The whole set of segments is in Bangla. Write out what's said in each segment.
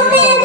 Amen.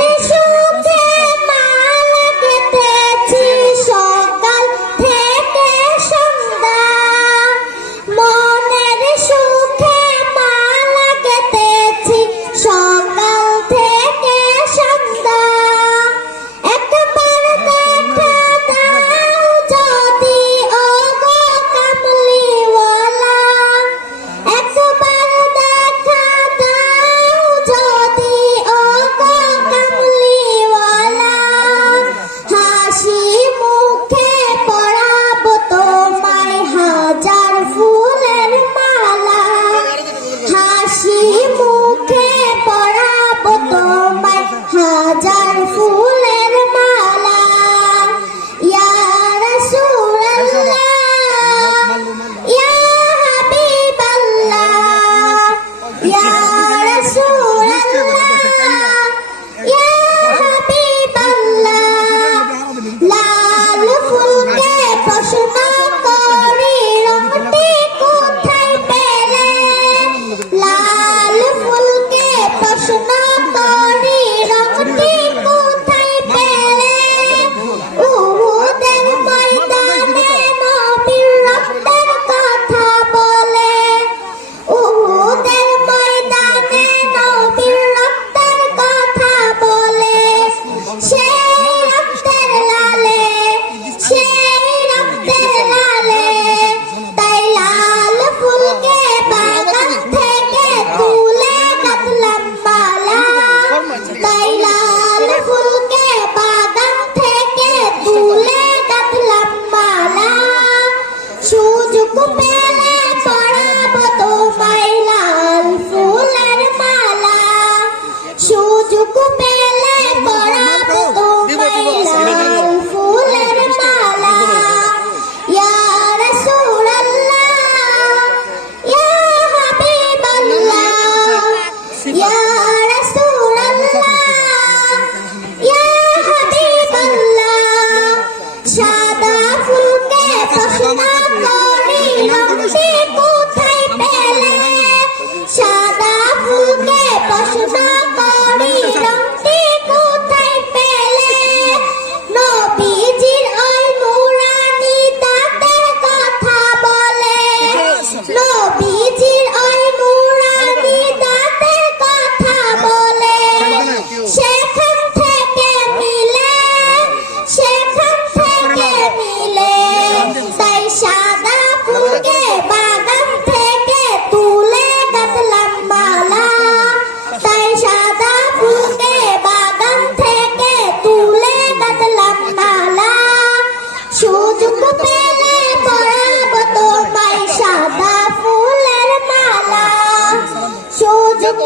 তোমায় সাদা ফুলের মালা। সুযোগ